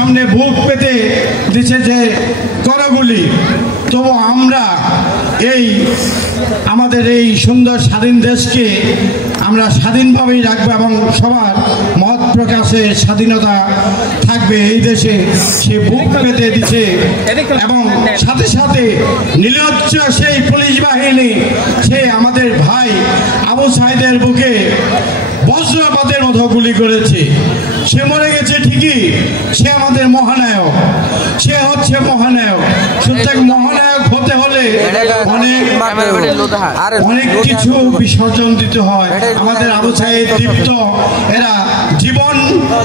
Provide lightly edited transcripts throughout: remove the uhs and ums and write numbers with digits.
সামনে বুক পেতে দিচ্ছে যে করগুলি, তবু আমরা এই আমাদের এই সুন্দর স্বাধীন দেশকে আমরা স্বাধীনভাবেই রাখবো এবং সবার মত প্রকাশে স্বাধীনতা থাকবে এই দেশে, সে বুক পেতে দিচ্ছে। এবং সাথে সাথে নির্লজ্জ সেই পুলিশ বাহিনী সে আমাদের ভাই আবু সাঈদের বুকে বজ্রপাতের মতো গুলি করেছে। সে মরে গেছে ঠিকই, সে আমাদের মহানায়ক, সে হচ্ছে মহানায়ক। সুতরাং মহানায়ক হতে হলে অনেক কিছু বিসর্জন দিতে হয়। আমাদের আবু সাঈদ, দীপ্ত এরা জীবন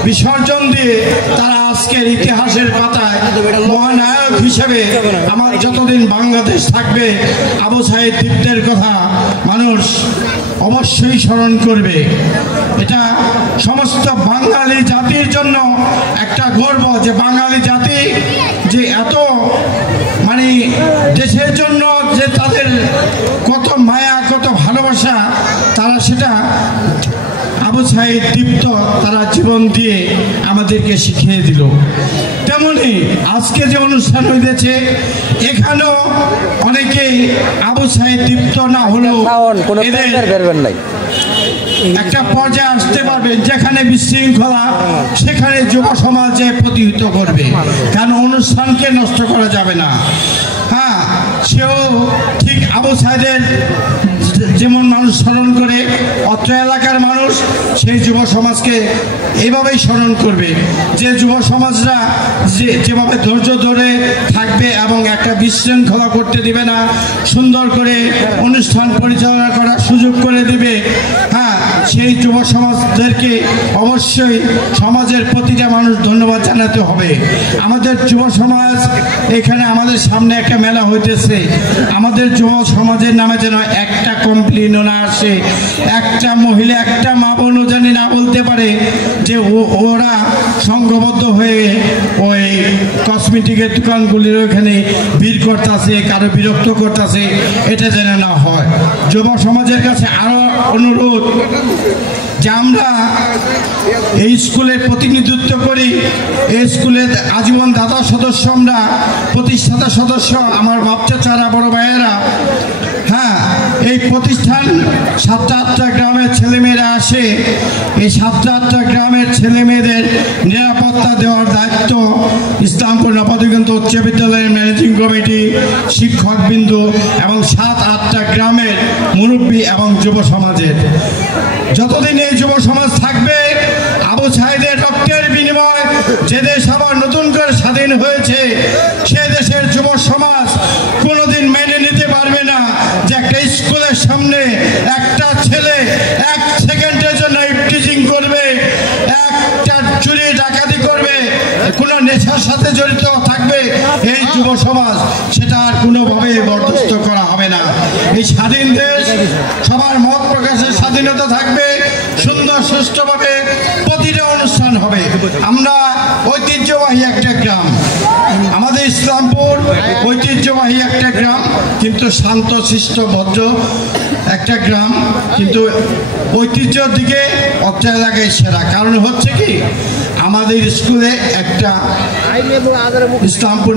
বিসর্জন দিয়ে তারা আজকের ইতিহাসের পাতায় মহানায়ক হিসেবে আমার যতদিন বাংলাদেশ থাকবে আবু সাঈদ, দীপ্তের কথা মানুষ অবশ্যই স্মরণ করবে। এটা সমস্ত বাঙালি জাতির জন্য একটা গর্ব যে বাঙালি জাতি যে এত মানে দেশের জন্য যে তাদের কত মায়া, কত ভালোবাসা, তারা সেটা আবু সাঈদ, দীপ্ত তারা জীবন দিয়ে আমাদেরকে শিখিয়ে দিল। তেমনি আজকে যে অনুষ্ঠান হয়েছে এখানেও অনেকে আবু সাঈদ, দীপ্ত না হলেও একটা পর্যায়ে আসতে পারবেন যেখানে বিশৃঙ্খলা সেখানে যুব সমাজে প্রতিহিত করবে, কারণ অনুষ্ঠানকে নষ্ট করা যাবে না। হ্যাঁ, সেও ঠিক আবু সাঈদের যেমন মানুষ স্মরণ করে অত্র এলাকার মানুষ সেই যুব সমাজকে এইভাবেই স্মরণ করবে যে যুব সমাজরা যেভাবে ধৈর্য ধরে থাকবে এবং একটা বিশৃঙ্খলা করতে দিবে না, সুন্দর করে অনুষ্ঠান পরিচালনা করার সুযোগ করে দিবে। হ্যাঁ, সেই যুব সমাজদেরকে অবশ্যই সমাজের প্রতিটা মানুষ ধন্যবাদ জানাতে হবে। আমাদের যুব সমাজ এখানে আমাদের সামনে একটা মেলা হইতেছে, আমাদের যুব সমাজের নামে যেন একটা কমপ্লেনও না আসে, একটা মহিলা, একটা মা বোনও জানি না বলতে পারে যে ওরা সংঘবদ্ধ হয়ে ওই কসমেটিকের দোকানগুলির ওখানে ভিড় করতেছে, কারো বিরক্ত করতেছে, এটা যেন না হয়। যুব সমাজের কাছে আরো অনুরোধ যে আমরা এই স্কুলের প্রতিনিধিত্ব করি, এই স্কুলের আজীবন দাতা সদস্য, আমরা প্রতিষ্ঠাতা সদস্য, আমার বাপ চাচারা, বড় ভাইয়েরা। হ্যাঁ, এই প্রতিষ্ঠান 7টা গ্রামের ছেলেমেয়েরা আসে, এই 7টা গ্রামের ছেলেমেয়েদের নিরাপত্তা দেওয়ার দায়িত্ব ইসলামপুর নবদিগন্ত উচ্চ বিদ্যালয়ের ম্যানেজিং কমিটি, শিক্ষকবৃন্দ এবং 7-8টা গ্রামের মুরব্বী এবং যুব সমাজের। যতদিন এই যুব সমাজ থাকবে, আবু সাঈদের রক্তের বিনিময় যে দেশ আবার নতুন করে স্বাধীন হয়েছে, সে দেশের যুব সমাজ কোনোদিন মেনে নিতে পারবে না যে একটা স্কুলের সামনে একটা ছেলে 1 সেকেন্ডের জন্য ইফটিজিং করবে, একটা চুরি ডাকাতি করবে, কোনো নেশার সাথে জড়িত থাকবে এই যুব সমাজ, সেটা আর কোনোভাবে বরদাস্ত করা হবে না। এই স্বাধীন দেশ, সবার মত প্রকাশের স্বাধীনতা থাকবে, সুন্দর সুষ্ঠুভাবে প্রতিটা অনুষ্ঠান হবে। আমরা ঐতিহ্যবাহী একটা গ্রাম, আমাদের ইসলামপুর ঐতিহ্যবাহী একটা গ্রাম, কিন্তু শান্ত শিষ্ট ভদ্র একটা গ্রাম, কিন্তু ঐতিহ্যের দিকে অত্র এলাকায় সেরা। কারণ হচ্ছে কি, আমাদের স্কুলে একটা ইসলামপুর